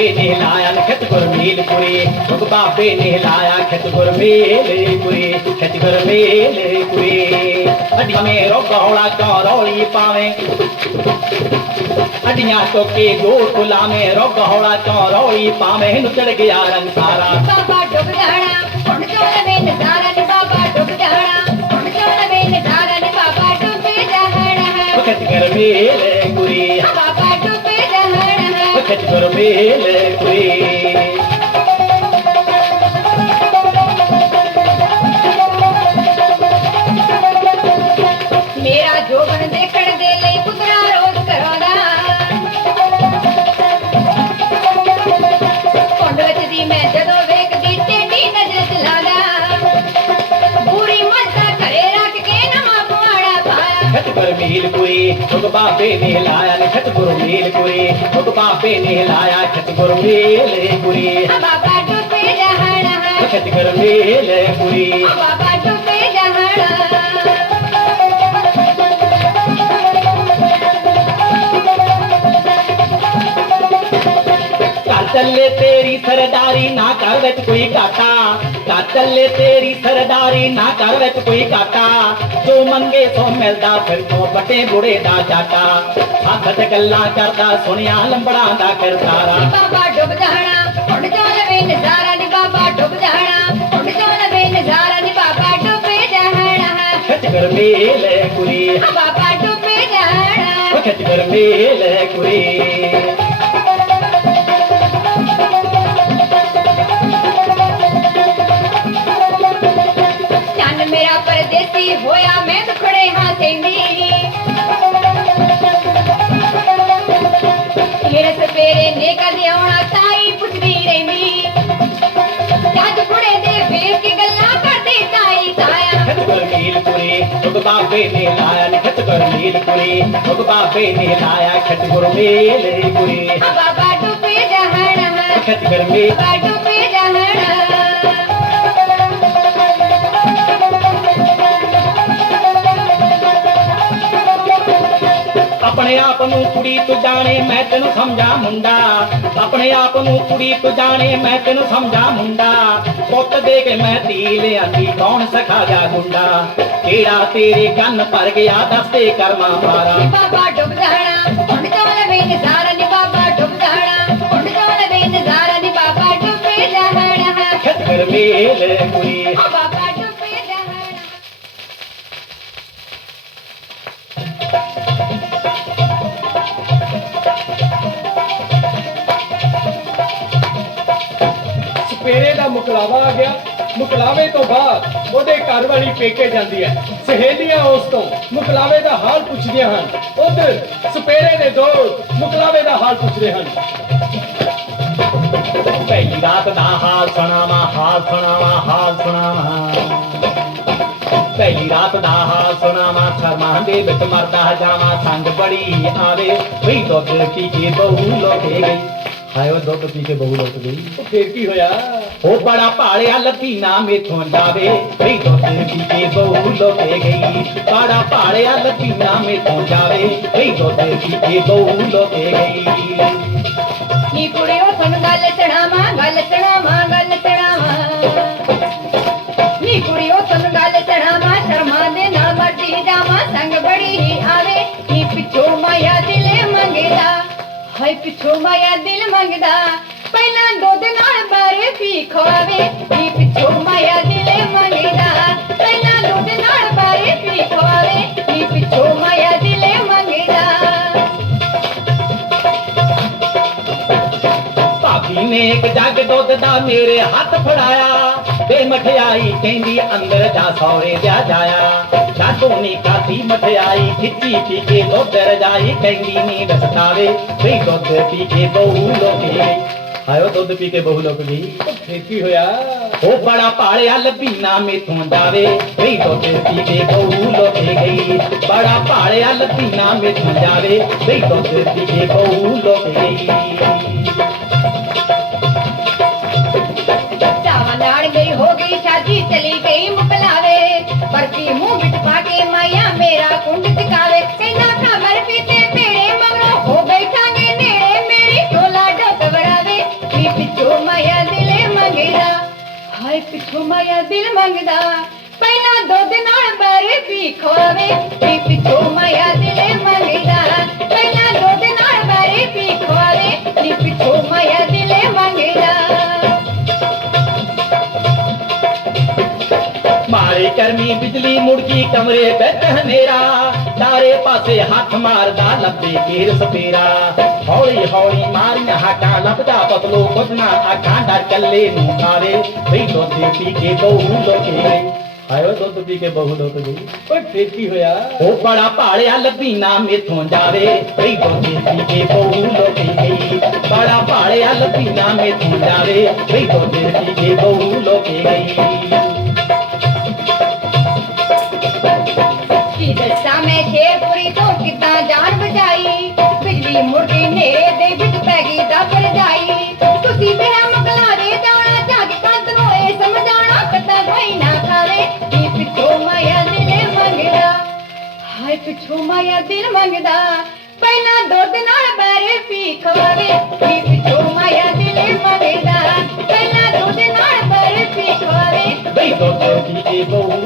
ਬਾਬੇ ਨੇ ਲਾਇਆ ਨਖਤ ਗੁਰਮੇਲ ਪੁਰੇ ਸੁਖ ਬਾਬੇ ਨੇ ਲਾਇਆ ਖਤ ਗੁਰਮੇਲ ਪੁਰੇ ਖਤ ਗੁਰਮੇਲ ਪੁਰੇ ਅੱਡੀਆਂ ਮੇ ਰੋਗ ਹੌਲਾ ਚੋਂ ਰੌਲੀ ਪਾਵੇਂ? ਅੱਡੀਆਂ ਟੋਕੇ ਗੋਟ ਲਾਵੇਂ ਰੋਗ ਹੌਲਾ ਚੋਂ ਰੌਲੀ ਪਾਵੇਂ? ਨੂੰ ਚੜ ਗਿਆ ਰੰਗ ਸਾਰਾ। ਬਾਬਾ ਡੁੱਬ ਜਾਣਾ ਹੁਣ ਚੋਲ ਵੇ ਨਜ਼ਾਰਾ ਨੀ ਬਾਬਾ ਡੁੱਬ ਜਾਣਾ ਹੁਣ ਚੋਲ ਵੇ ਨਜ਼ਾਰਾ ਨੀ ਬਾਬਾ ਡੁੱਬ ਜਾਣਾ। ਖਤ ਗੁਰਮੇਲ ਪੁਰੇ ਬਾਬਾ ਡੁੱਬ ਜਾਣਾ ਖਤ ठुक पापे नायातुर मेल पुरी थुक पापे नाया छटी छ मेली ਚੱਲੇ ਤੇਰੀ ਸਰਦਾਰੀ ਨਾ ਘਰ ਵਿੱਚ ਕੋਈ ਘਾਟਾ। ਘਰ ਚੱਲੇ ਤੇਰੀ ਸਰਦਾਰੀ ਨਾ ਘਰ ਵਿੱਚ ਕੋਈ ਘਾਟਾ। ਜੋ ਮੰਗੇ ਸੋ ਮਿਲਦਾ ਫਿਰ ਤੋਂ ਵੱਡੇ ਬੁੜੇ ਦਾ ਚਾਟਾ ਹੱਥ ਤੇ ਗੱਲਾਂ ਕਰਦਾ ਸੁਣਿਆ ਲੰਬੜਾਂ ਦਾ ਕਰਤਾਰਾ ਬਾਬਾ ਡੁੱਬ ਜਾਣਾ ਹੁਣ ਚੋਲ ਵੇ ਨਜ਼ਾਰਾ? ਨੀ ਬਾਬਾ ਡੁੱਬ ਜਾਣਾ ਹੁਣ ਚੋਲ ਵੇ ਨਜ਼ਾਰਾ? ਨੀ ਬਾਬਾ ਡੁੱਬੇ ਜਾਣਾ। ਖੱਚ ਗਰਮੇਲ ਕੁੜੀ। ਬਾਬਾ ਡੁੱਬੇ ਜਾਣਾ। ਖੱਚ ਗਰਮੇਲ ਕੁੜੀ। ਚੰਨ ਬਾਬੇ ਨੇ ਲਾਇਆ ਖੱਚ ਗਰਮੇਲ ਕੁੜੀ ਸੁਖ ਬਾਬੇ ਨੇ ਲਾਇਆ ਖੱਚ ਗਰਮੇਲ ਕੁੜੀ ਬਾਬਾ ਡੁੱਬੇ ਜਹਣਾ। ਖੱਚ ਗਰਮੇਲ ਬਾਬਾ ਡੁੱਬੇ ਜਹਣਾ। ਆਪਣੇ ਆਪ ਨੂੰ ਕੁੜੀ ਤੂੰ ਜਾਣੇ ਮੈਂ ਤੈਨੂੰ ਸਮਝਾ ਮੁੰਡਾ। ਆਪਣੇ ਆਪ ਨੂੰ ਕੁੜੀ ਤੂੰ ਜਾਣੇ ਮੈਂ ਤੈਨੂੰ ਸਮਝਾ ਮੁੰਡਾ। ਪੁੱਤ ਦੇ ਕੇ ਮੈਂ ਧੀ ਲਿਆਂਦੀ ਕੌਣ ਸਖਾ ਗਿਆ ਗੁੰਡਾ? ਕਿਹੜਾ ਤੇਰੇ ਕੰਨ ਭਰ ਗਿਆ ਦੱਸੇ ਕਰਮਾ ਮਾਰਾ। ਬਾਬਾ ਡੁੱਬ ਜਾਣਾ ਹੁਣ ਚੋਲ ਵੇ ਨਜ਼ਾਰਾ ਨੀ ਬਾਬਾ ਡੁੱਬ ਜਾਣਾ ਹੁਣ ਚੋਲ ਵੇ ਨਜ਼ਾਰਾ ਨੀ ਬਾਬਾ ਡੁੱਬੇ ਜਾਣਾ। ਖਤਰ ਮੇਲ ਕੁੜੀ ਬਾਬਾ ਡੁੱਬੇ ਜਾਣਾ। ਸਪੇਰੇ ਦਾ ਮੁਕਲਾਵਾ ਆ ਗਿਆ। ਮੁਕਲਾਵੇ ਤੋਂ ਬਾਅਦ ਉਹਦੇ ਘਰ ਵਾਲੀ ਪੇਕੇ ਜਾਂਦੀ ਹੈ। ਸਹੇਲੀਆਂ ਉਸ ਤੋਂ ਮੁਕਲਾਵੇ ਦਾ ਹਾਲ ਪੁੱਛਦੀਆਂ ਹਨ। ਉਧਰ ਸਪੇਰੇ ਦੇ ਦੋਸਤ ਮੁਕਲਾਵੇ ਦਾ ਹਾਲ ਪੁੱਛਦੇ ਹਨ। ਪਹਿਲੀ ਰਾਤ ਦਾ ਹਾਲ ਸੁਣਾਵਾ ਹਾਲ ਸੁਣਾਵਾ ਹਾਲ ਸੁਣਾਵਾ। ਪਹਿਲੀ ਰਾਤ ਦਾ ਹਾਲ ਸੁਣਾਵਾ, ਸ਼ਰਮਾਂ ਦੇ ਵਿੱਚ ਮਰਦਾ ਜਾਵਾਂ। ਸੰਗ ਬੜੀ ਆਵੇ, ਵੀ ਦੁੱਧ ਪੀ ਕੇ ਬਹੂ ਲੋਕੇ ਗਈ। ਹਾਏ ਉਹ ਦੁੱਧ ਪੀ ਕੇ ਬਹੂ ਲੋਕ ਗਈ। ਉਹ ਫੇਰ ਕੀ ਹੋਇਆ? ਉਹ ਬੜਾ ਭਾਲਿਆ ਲੱਭੀਨਾ ਮੇਥੋਂ ਜਾਵੇ ਵੀ ਦੁੱਧ ਪੀ ਕੇ ਬਹੂ ਲੋਕੇ ਗਈ। ਬੜਾ ਭਾਲਿਆ ਲੱਭੀਨਾ ਮੇਥੋਂ ਜਾਵੇ ਵੀ ਦੁੱਧ ਪੀ ਕੇ ਬਹੂ ਲੋਕੇ ਗਈ। ਨੀ ਕੁੜਿਓ ਸੁਣਾਵਾਂ ਗੱਲ ਸੁਣਾਵਾਂ ਗੱਲ ਸੁਣਾਵਾਂ। ਹਾਏ ਪਿੱਛੋਂ ਮਾਇਆ ਦਿਲ ਮੰਗਦਾ? ਪਹਿਲਾਂ ਦੁੱਧ ਨਾਲ ਬਾਰੇ ਪੀ ਖਵਾਵੇ ਨੀ ਪਿੱਛੋਂ ਮਾਇਆ ਦਿਲ ਮੰਗਦਾ? ਪਹਿਲਾਂ ਦੁੱਧ ਨਾਲ ਬਾਰੇ ਪੀ ਖਵਾਵੇ ਨੀ ਪਿੱਛੋਂ ਮਾਇਆ ਦਿਲ ਮੰਗਦਾ? ਭਾਬੀ ਨੇ ਇੱਕ ਜੱਗ ਦੁੱਧ ਦਾ ਮੇਰੇ ਹੱਥ ਫੜਾਇਆ, ਤੇ ਮਠਿਆਈ ਕਹਿੰਦੀ ਅੰਦਰ ਜਾ ਸੌਰੇ ਜਾ ਜਾਇਆ। ਜਾਤੋਂ ਨੀ ਕਾਤੀ ਮਠਿਆਈ ਖਿੱਚੀ ਪੀ ਕੇ ਦੁੱਧ ਰਜਾਈ ਕਹਿੰਦੀ ਨੀ ਦਸਤਾਵੇ ਵੀ ਦੁੱਧ ਪੀ ਕੇ ਬਹੂ ਲੋਕੇ ਆਇਓ ਦੁੱਧ ਪੀ ਕੇ ਬਹੂ ਲੋਕ ਗਈ। ਫੇਰ ਕੀ ਹੋਇਆ? ਉਹ ਬੜਾ ਭਾਲਿਆ ਲੱਭੀਨਾ ਮੇਥੋਂ ਜਾਵੇ ਵੀ ਦੁੱਧ ਪੀ ਕੇ ਬਹੂ ਲੋਕੇ ਗਈ। ਬੜਾ ਭਾਲਿਆ ਲੱਭੀਨਾ ਮੇਥੋਂ ਜਾਵੇ ਵੀ ਦੁੱਧ ਪੀ ਕੇ ਬਹੂ ਲੋਕੇ ਗਈ। ਮੇਰਾ। ਹਾਏ, ਪਿੱਛੋਂ ਮਾਇਆ ਦਿਲ ਮੰਗਦਾ ਪਹਿਲਾਂ ਦੁੱਧ ਨਾਲ ਬਰਫੀ ਖਵਾਵੇ। ਤੇ ਪਿੱਛੋਂ ਮਾਇਆ ਦਿਲ ਮੰਗਦਾ ਪਹਿਲਾਂ ਦੁੱਧ ਨਾਲ ਬਰਫੀ ਖਵਾਵੇ। ਤੇ ਪਿੱਛੋਂ ਮਾਇਆ ਦਿਲ ਮੰਗਦਾ। ਮਾਰੇ ਕਰਮੀ ਬਿਜਲੀ ਮੁੜਕੀ ਕਮਰੇ ਬੈਠ ਹਨੇਰਾ। ਚਾਰੇ ਪਾਸੇ ਹੱਥ ਮਾਰਦਾ ਲੱਭੇ ਕੇਰ ਸਪੇਰਾ ਹੌਲੀ ਹੌਲੀ ਮਾਰੀਆਂ ਹਾਕਾਂ ਲੱਭਦਾ ਬਦਲੋ ਬਦਨਾ ਆਖਾਂ ਡਰ ਕੱਲੇ ਨੂੰ ਖਾਵੇ ਬਈ ਦੁੱਧ ਪੀ ਕੇ ਬਹੂ ਲੋਕੇ ਆਇਓ ਦੁੱਧ ਪੀ ਕੇ ਬਹੂ ਲੋਕ ਗਈ। ਓਏ ਫੇਰ ਕੀ ਹੋਇਆ। ਉਹ ਬੜਾ ਭਾਲਿਆ ਲੱਭੀ ਨਾ ਮੇਥੋਂ ਜਾਵੇ। ਬਈ ਦੁੱਧ ਪੀ ਕੇ ਬਹੂ ਲੋਕੇ ਗਈ। ਬੜਾ ਭਾਲਿਆ ਲੱਭੀ ਨਾ ਮੇਥੋਂ ਜਾਵੇ। ਬਈ ਦੁੱਧ ਪੀ ਕੇ ਬਹੂ ਲੋਕੇ ਗਈ। ਪਿੱਛੋਂ ਮਾਇਆ ਦਿਲ ਮੰਗਦਾ ਪਹਿਲਾਂ ਦੁੱਧ ਨਾਲ ਬੈਰੇ ਪੀ ਖਵਾਵੇ ਵੀ ਪਿੱਛੋਂ ਮਾਇਆ ਦਿਲ ਮੰਗਦਾ ਪਹਿਲਾਂ ਦੁੱਧ ਨਾਲ ਬੈਰੇ ਪੀ ਖਵਾਵੇ ਬਈ ਦੁੱਧ ਪੀ ਕੇ ਬਹੁ